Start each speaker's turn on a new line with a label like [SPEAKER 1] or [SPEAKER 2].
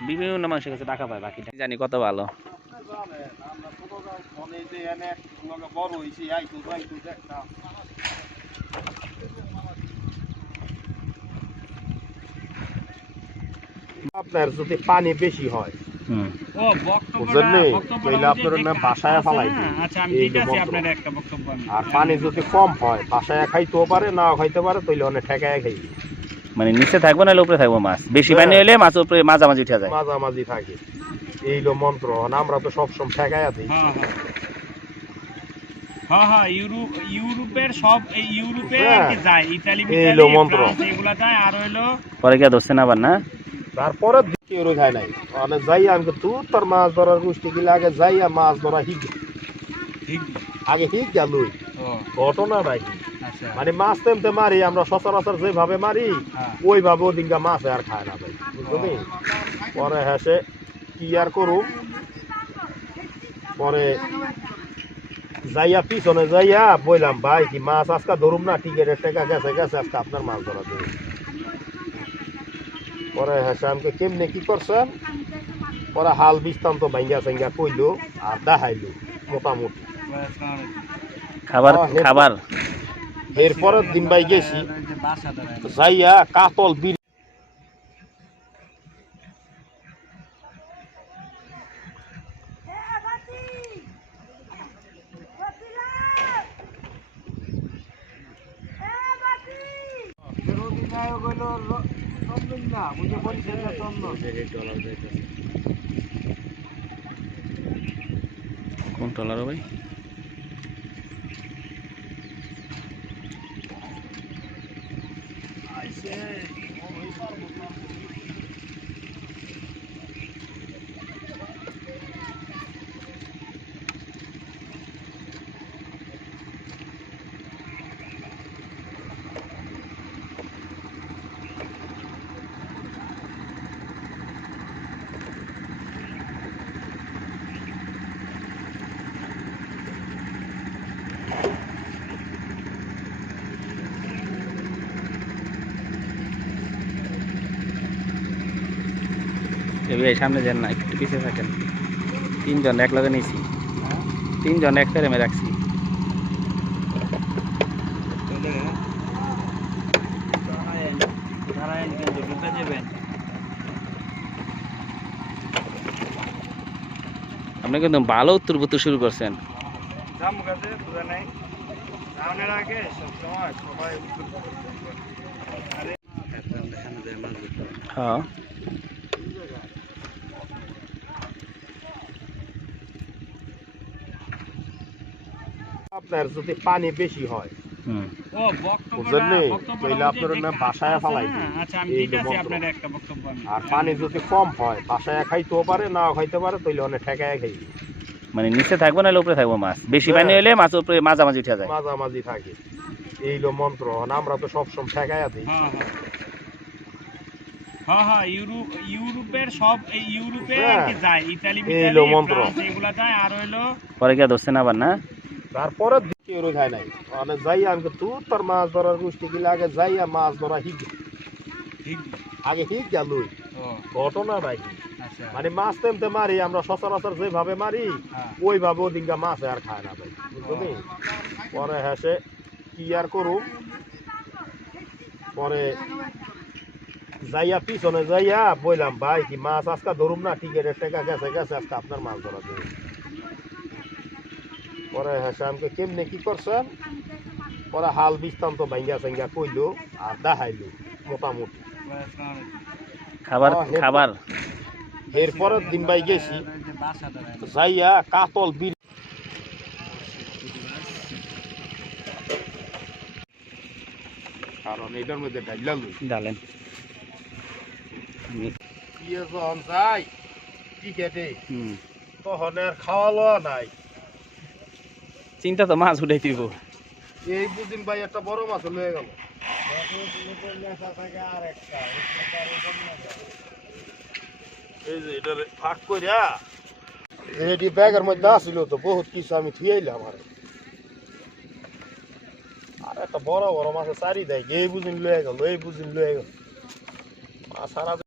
[SPEAKER 1] বিভিন্ন মানুষের কাছে টাকা পায় বাকিটা। জানি কত ভালো।
[SPEAKER 2] আপনার যদি পানি বেশি হয়।
[SPEAKER 3] আচ্ছা।
[SPEAKER 2] আর পানি যদি কম হয় বাসায় খাইতেও পারে না খাইতে পারে তাইলে অনেক ঠেকায় খাইবে।
[SPEAKER 1] মানে নিচে থাকব না উপরে থাকব মাছ? বেশি পানি
[SPEAKER 2] হ্যাঁ।
[SPEAKER 1] হলে মাছ উপরে মাঝামাঝি উঠে যায়।
[SPEAKER 2] মাঝামাঝি থাকে। এই হলো মন্ত্র আমরা তো সবসময় ঠেকায় দিই।
[SPEAKER 3] হ্যাঁ হ্যাঁ। হ্যাঁ হ্যাঁ ইউরোপ ইউরোপের সব এই ইউরোপে
[SPEAKER 2] হ্যাঁ।
[SPEAKER 3] আর কি যায়। ইতালি
[SPEAKER 2] এই মন্ত্র।
[SPEAKER 3] এগুলা যায়। আর হইল
[SPEAKER 1] পরে গিয়ে ধরছেন আবার না?
[SPEAKER 2] তারপরে কেউ খায় নাই। মানে যাই আমি তুই তোর মাছ ধরার গোষ্ঠী গিলে আগে যাইয়া মাছ ধরা হিগ আগে হিগ ঘটনা মানে মাছ তেমতে মারি আমরা সচরাচর যেভাবে মারি
[SPEAKER 3] হ্যাঁ।
[SPEAKER 2] ওইভাবে ওদিনকে মাছ আর খায় না ভাই বুঝলি? পরে হেসে কি আর করুম পরে যাইয়া পিছনে যাইয়া বললাম ভাই কি মাছ আজকে ধরুম না? টিকেটের টাকা গেছে গেছে আজকে আপনার মাছ ধরা দেবে পরে হেসে আমাকে কেমনে কি করছেন? পরে হাল বিস্তান্ত ভাঙ্গা সাঙ্গা কইলো আর দেখাইলো মোটামুটি।
[SPEAKER 1] খাবার খাবার।
[SPEAKER 2] এরপরের দিন ভাই গেছি। যাইয়া কাতল বিল
[SPEAKER 1] কোন টলার ভাই 对我回放 এই সামনে যান না, একটু পিছিয়ে থাকেন। তিনজন এক লগে নিয়েছি তিনজন এক ফেরেমে রাখছি। আপনি কিন্তু ভালো উত্তর পুত্তর শুরু করছেন।
[SPEAKER 3] জামু গাছে বুঝা নাই ধানের আগে সবসময় সবাই উত্তর আরে
[SPEAKER 1] হ্যাঁ
[SPEAKER 2] আপনার যদি পানি বেশি হয়
[SPEAKER 1] হুম
[SPEAKER 3] ও বক্তব্যটা
[SPEAKER 2] বুঝলেন নি?
[SPEAKER 3] বক্তব্যটা
[SPEAKER 2] তাইলে
[SPEAKER 3] ওই যে
[SPEAKER 2] আপনার
[SPEAKER 3] যে
[SPEAKER 2] না
[SPEAKER 3] কাজটা
[SPEAKER 2] বাসায়
[SPEAKER 3] আছে
[SPEAKER 2] ফালাই
[SPEAKER 3] না?
[SPEAKER 2] দিন।
[SPEAKER 3] আচ্ছা আমি
[SPEAKER 2] এই
[SPEAKER 3] দিতেছি আপনার একটা বক্তব্য আমি।
[SPEAKER 2] আর পানি যদি কম হয় বাসায় খাইতেও পারে নাও খাইতে পারে তাইলে অনেক ঠেকায় খাইবে।
[SPEAKER 1] মানে নিচে থাকব না উপরে থাকব মাছ? বেশি পানি
[SPEAKER 2] হ্যাঁ।
[SPEAKER 1] হলে মাছ উপরে মাঝামাঝি উঠে যায়।
[SPEAKER 2] মাঝামাঝি থাকে। এই হলো মন্ত্র। আমরা তো সবসময় ঠেকায় দিই।
[SPEAKER 3] হ্যাঁ হ্যাঁ। হ্যাঁ ইউরোপ ইউরোপের সব এই ইউরোপে। যায়। ইতালি। এগুলা যায়। আর হইল
[SPEAKER 1] পরে গিয়ে ধরছেন আবার না?
[SPEAKER 2] তারপরে কেউ খায় নাই। মানে যাই আমি তুই তোর মাছ ধরার গোষ্ঠী গিলে আগে যাইয়া মাছ ধরা হিগ আগে হিগ গেলুই
[SPEAKER 3] ও।
[SPEAKER 2] ঘটনা নাকি
[SPEAKER 3] আচ্ছা।
[SPEAKER 2] মানে মাছ তেমতে মারি আমরা সচরাচর যেভাবে মারি
[SPEAKER 3] হ্যাঁ।
[SPEAKER 2] ওইভাবে ওদিনকে মাছ আর খায় না ভাই। বুঝলি পরে হেসে কি আর করুম পরে যাইয়া পিছনে যাইয়া বললাম ভাই কি মাছ আজকে ধরুম না? টিকেটের টাকা গেছে গেছে আজকে আপনার মাছ ধরা দেবে। পরে হেসে আমাকে কেমনে কি করছেন পরে হাল বিস্তান্ত ভাঙ্গা সাঙ্গা কইলো আর দেখাইলো মোটামুটি।
[SPEAKER 1] খাবার খাবার।
[SPEAKER 2] এরপরের দিন ভাই গেছি। যাইয়া কাতল বিল কারণ এটার মধ্যে ডাইলা লই
[SPEAKER 1] ডালেন।
[SPEAKER 2] কি যখন যাই টিকেটে তখন আর খাওয়া লওয়া নাই।
[SPEAKER 1] চিন্তা তো মাছ উঠাই দিব।
[SPEAKER 2] এই দুদিন ভাই একটা বড় মাছ লয়ে গেল। এই যে এটা ফাঁক করিয়া এটি ব্যাগের মধ্যে আসছিল তো বহুত কিছু আমি থুয়েইলাম আর। আর একটা বড় বড় মাছের চারি দেয় এই বুঝিন লয়ে গেল এই বুঝিন লয়ে গেল। মাছ সারা